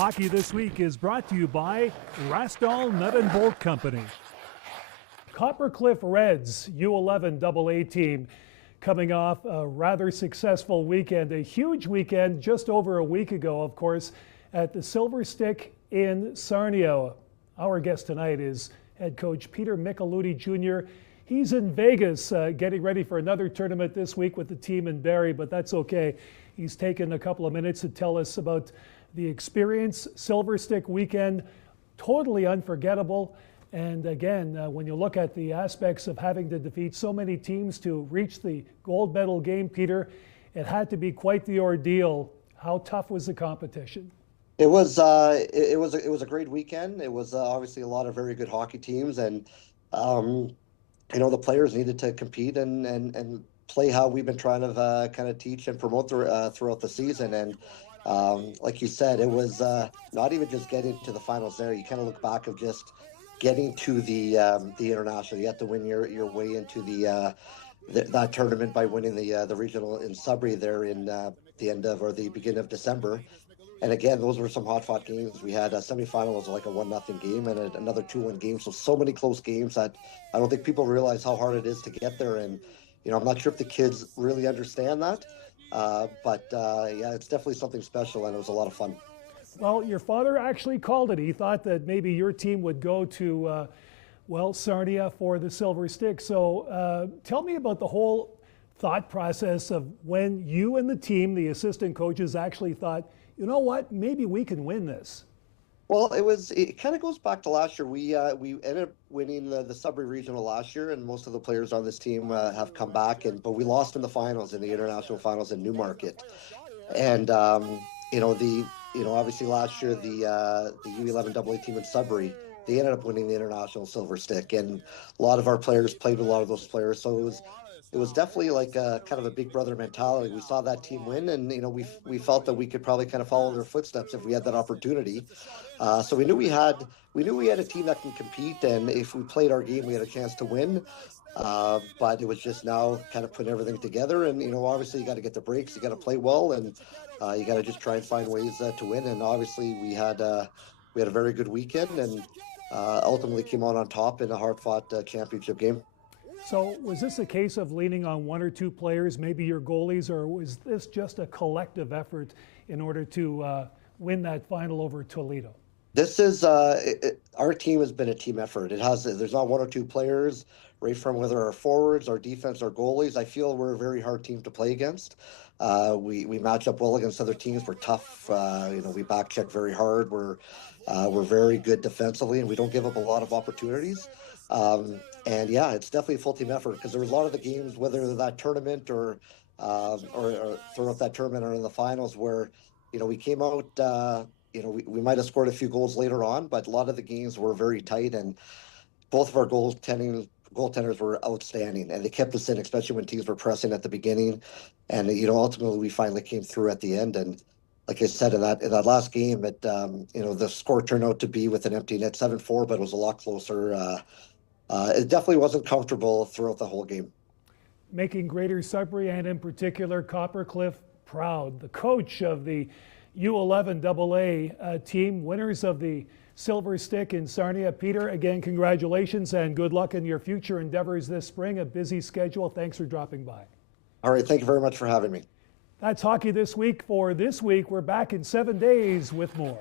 Hockey This Week is brought to you by Rastall Nut and Bolt Company. Coppercliff Reds U11 AA team coming off a rather successful weekend, a huge weekend just over a week ago, of course, at the Silver Stick in Sarnia. Our guest tonight is head coach Peter Michelutti Jr. He's in Vegas getting ready for another tournament this week with the team in Barrie, but that's okay. He's taken a couple of minutes to tell us about the experience. Silver Stick weekend, totally unforgettable. And again, when you look at the aspects of having to defeat so many teams to reach the gold medal game, Peter, it had to be quite the ordeal. How tough was the competition? It was a great weekend. It was obviously a lot of very good hockey teams, and the players needed to compete and play how we've been trying to kind of teach and promote throughout the season. And like you said, it was not even just getting to the finals there. You kind of look back of just getting to the international. You have to win your way into that tournament by winning the regional in Sudbury there in the end of or the beginning of December. And again, those were some hot-fought games. We had a semifinal was like a 1-0 game and another 2-1 game. So many close games that I don't think people realize how hard it is to get there. And I'm not sure if the kids really understand that. But it's definitely something special, and it was a lot of fun. Well, your father actually called it. He thought that maybe your team would go to, Sarnia for the Silver Stick. So tell me about the whole thought process of when you and the team, the assistant coaches, actually thought, you know what, maybe we can win this. Well, it kind of goes back to last year. We ended up winning the Sudbury Regional last year, and most of the players on this team have come back. But we lost in the finals, in the international finals in Newmarket. And obviously last year the U11 AA team in Sudbury, they ended up winning the international Silver Stick, and a lot of our players played with a lot of those players. So it was definitely like a kind of a big brother mentality. We saw that team win, and we felt that we could probably kind of follow their footsteps if we had that opportunity. So we knew we had a team that can compete, and if we played our game, we had a chance to win. But it was just now kind of putting everything together, and obviously you got to get the breaks, you got to play well, and you got to just try and find ways to win. And obviously we had a very good weekend, and ultimately came out on top in a hard-fought championship game. So was this a case of leaning on one or two players, maybe your goalies, or was this just a collective effort in order to win that final over Toledo? This is our team has been a team effort. There's not one or two players, right from whether our forwards, our defense, our goalies. I feel we're a very hard team to play against. We match up well against other teams. We're tough. We back check very hard. We're very good defensively, and we don't give up a lot of opportunities. It's definitely a full team effort, because there was a lot of the games, whether that tournament or throughout that tournament or in the finals, where we came out. We might have scored a few goals later on, but a lot of the games were very tight, and both of our goaltenders were outstanding, and they kept us in, especially when teams were pressing at the beginning. And ultimately we finally came through at the end. And like I said, in that last game, the score turned out to be with an empty net 7-4, but it was a lot closer. It definitely wasn't comfortable throughout the whole game. Making Greater Sudbury, and in particular Coppercliff, proud. The coach of the U11 AA team, winners of the Silver Stick in Sarnia. Peter, again, congratulations and good luck in your future endeavors this spring. A busy schedule. Thanks for dropping by. All right. Thank you very much for having me. That's Hockey This Week for this week. We're back in 7 days with more.